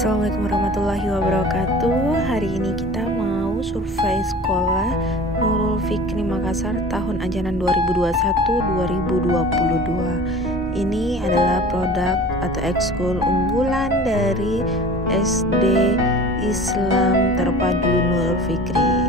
Assalamualaikum warahmatullahi wabarakatuh. Hari ini kita mau survei sekolah Nurul Fikri Makassar tahun ajaran 2021-2022. Ini adalah produk atau ekskul unggulan dari SD Islam Terpadu Nurul Fikri.